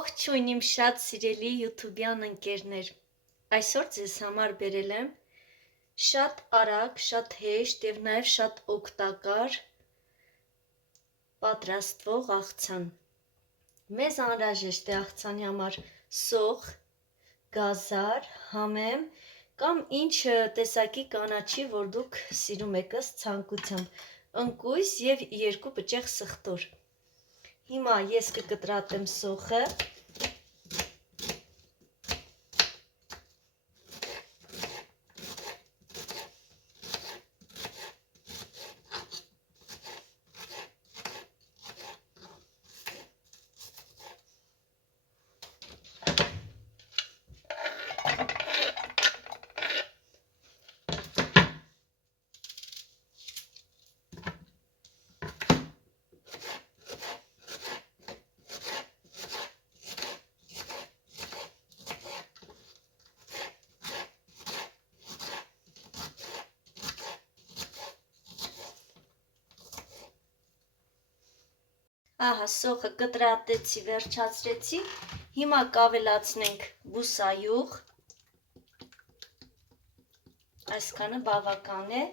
Ողջույն իմ շատ սիրելի յութուբյան ընկերներ, այսօր ձեզ համար բերել եմ շատ արագ, շատ հեշտ և նաև շատ օգտակար պատրաստվող աղցան։ Մեզ անհրաժեշտ է աղցանի համար սոխ, գազար, համեմ կամ ինչ տեսակի կանաչի, որ դուք սիրում եք ըստ ցանկության, ընկույզ և 2 պճեղ սխտոր։ Հիմա ես կկտրատեմ սոխը։ Ահա, սոխը կտրատեցի, վերջացրեցի, հիմա կավելացնենք բուսայուղ, այսքանը բավական է,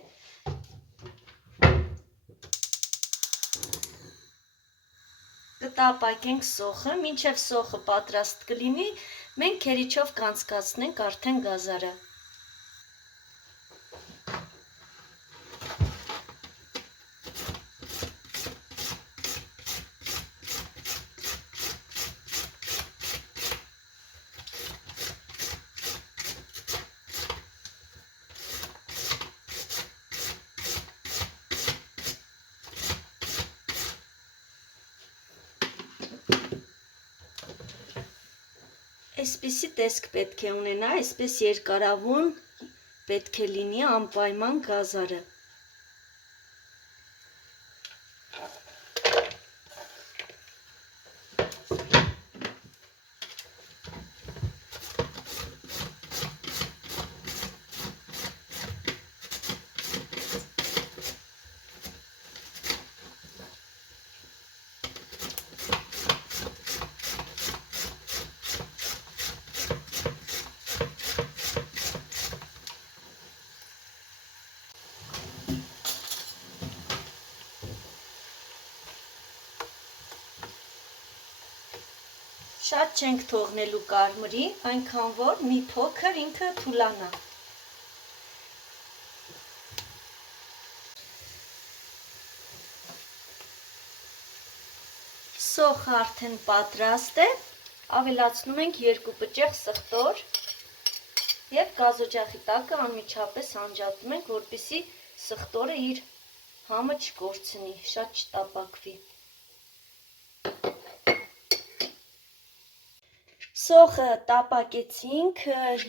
կտապակենք սոխը, մինչև սոխը պատրաստ կլինի, մենք քերիչով կանցկացնենք արդեն գազարը։ Այսպիսի տեսք պետք է ունենա, այսպես երկարավուն պետք է լինի անպայման գազարը։ Շատ չենք թողնելու կարմրի, այնքան որ մի փոքր ինքը թուլանա։ Սոխը արդեն պատրաստ է, ավելացնում ենք 2 պճեղ սխտոր և գազօջախի տակը անմիջապես անջատում ենք, որպեսզի սխտորը իր համը չկորցնի, շատ չտապակվի։ Սոխը տապակեցինք,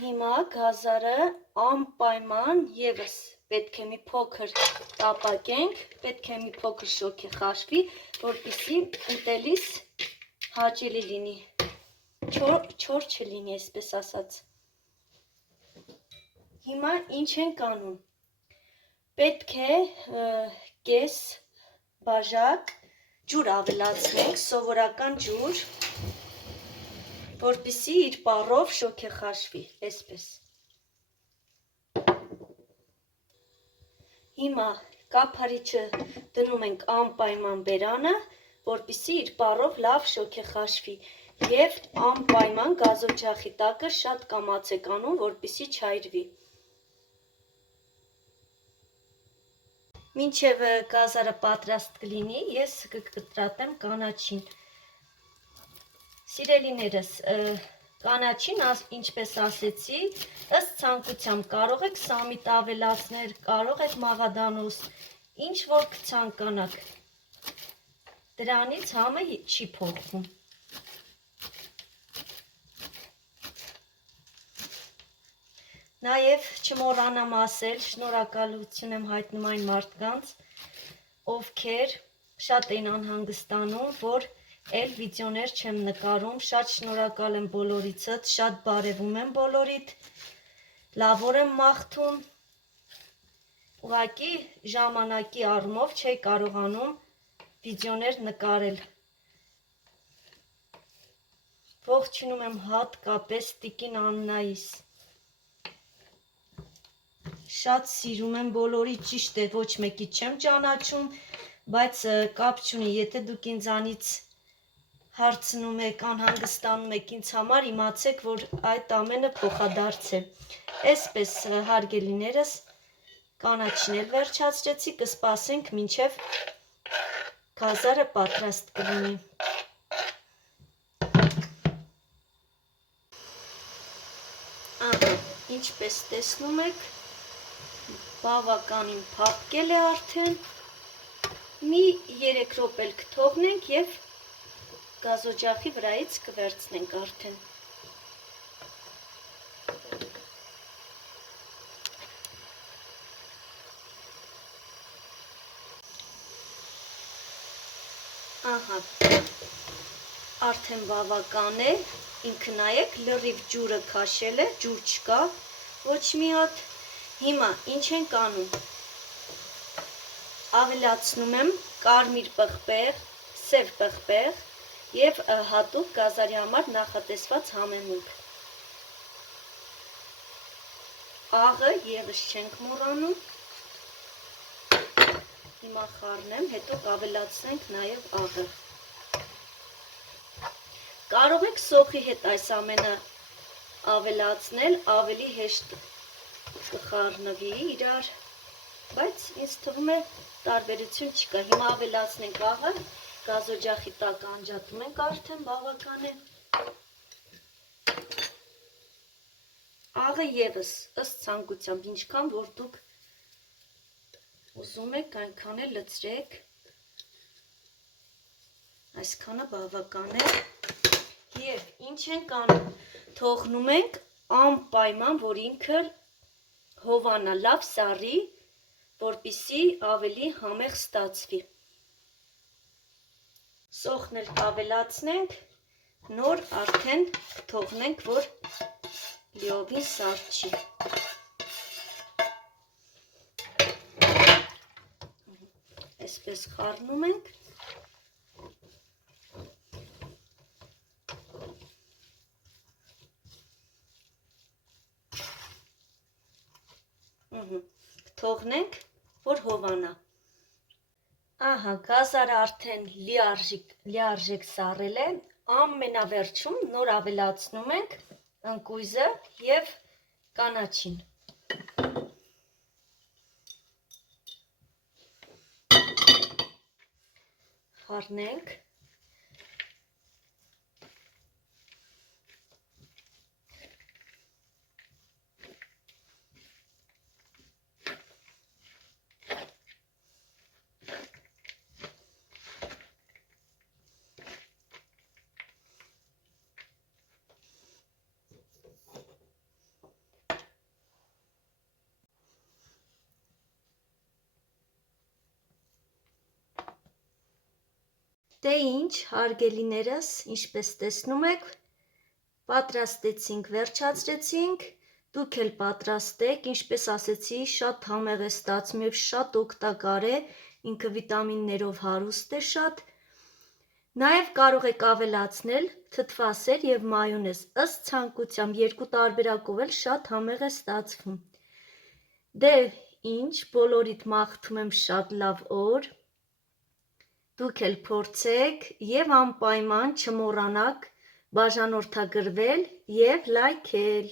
հիմա գազարը անպայման ևս պետք է մի փոքր տապակենք, պետք է մի փոքր շոգեխաշվի, որպեսզի ուտելիս հաճելի լինի, չոր չլինի, այսպես ասած։ Հիմա ինչ ենք անում։ Պետք է կես բաժակ ջուր ավելացնենք, սովորական ջուր, որպեսզի իր պառով շոգեխաշվի, այսպես։ Հիմա կափարիչը դնում ենք անպայման բերանը, որպեսզի իր պառով լավ շոգեխաշվի և անպայման գազօջախի տակը շատ կամաց եք անում, որպեսզի չայրվի։ Մինչև գազարը պատրաստ կլինի, ես կկտրատեմ կանաչին։ Սիրելիներս, կանաչին, ինչպես ասեցի, ըստ ցանկության կարող եք սամիտ ավելացնել, կարող եք մաղադանոս, ինչ որ կցանկանաք, դրանից համը չի փոխվում։ Նաև չմոռանամ ասել, շնորհակալություն եմ հայտնում այն մարդկանց, ովքեր շատ են անհանգստանում, որ էլ վիդեոներ չեմ նկարում, շատ շնորհակալ եմ բոլորիցդ, շատ բարևում եմ բոլորիդ, լավ օր եմ մաղթում, ուղղակի ժամանակի առումով չէի կարողանում վիդեոներ նկարել, Ողջունում եմ հատկապես տիկին Աննայիս։ Շատ սիրում եմ բոլորի, ճիշտ է, ոչ մեկի չեմ ճանաչում, բայց կապ չունի, եթե դուք ինձանից հարցնում եք, անհանգստանում եք ինձ համար, իմացեք, որ այդ ամենը փոխադարձ է։ Այսպես, հարգելիներս, կանաչին էլ վերջացրեցի, կսպասենք մինչև գազարը պատրաստ կլինի։ Ահա, ինչպես տեսնում եք, բավականին փափկել է արդեն, մի 3 րոպե կթողնենք և գազօջախի վրայից կվերցնենք արդեն։ Ահա, արդեն բավական է, ինքը նայեք, լրիվ ջուրը քաշել է, ջուր չկա, ոչ մի հատ։ Հիմա ինչ ենք անում, ավելացնում եմ կարմիր պղպեղ, սև պղպեղ և հատուկ գազարի համար նախատեսված համեմունք։ Աղը ևս չենք մոռանում, հիմա խառնեմ, հետո կավելացնենք նաև աղը։ Կարող եք սոխի հետ այս ամենը ավելացնել, ավելի հեշտ կխառնվի իրար, բայց ինձ թվում է տարբերություն չկա։ Հիմա ավելացնենք աղը, գազօջախի տակ անջատում ենք արդեն, բավական է։ Աղը ևս ըստ ցանկությամբ, ինչքան որ դուք ուզում եք, այնքան էլ լցրեք, այսքանը բավական է, և ինչ ենք անում, թողնում ենք անպայման, որ ինքը հովանա, լավ սառի, որպեսզի ավելի համեղ ստացվի։ Սոխն էլ կավելացնենք, նոր արդեն թողնենք, որ լիովին սառչի։ Այսպես խառնում ենք։ Թողնենք, որ հովանա։ Ահա, գազարը արդեն լիարժեք սառել է, ամենավերջում նոր ավելացնում ենք ընկույզը և կանաչին։ Խառնենք։ Դե ինչ, հարգելիներս, ինչպես տեսնում եք, պատրաստեցինք, վերջացրեցինք, դուք էլ պատրաստեք, ինչպես ասեցի, շատ համեղ է ստացվում և շատ օգտակար է, ինքը վիտամիններով հարուստ է շատ, նաև կարող եք ավելացնել թթվասեր և մայոնեզ, ըստ ցանկությամբ, երկու տարբերակով էլ շատ համեղ է ստացվում։ Դե ինչ, բոլորիդ մաղթում եմ շատ լավ օր, դուք էլ փորձեք և անպայման չմոռանաք բաժանորդագրվել և լայքել։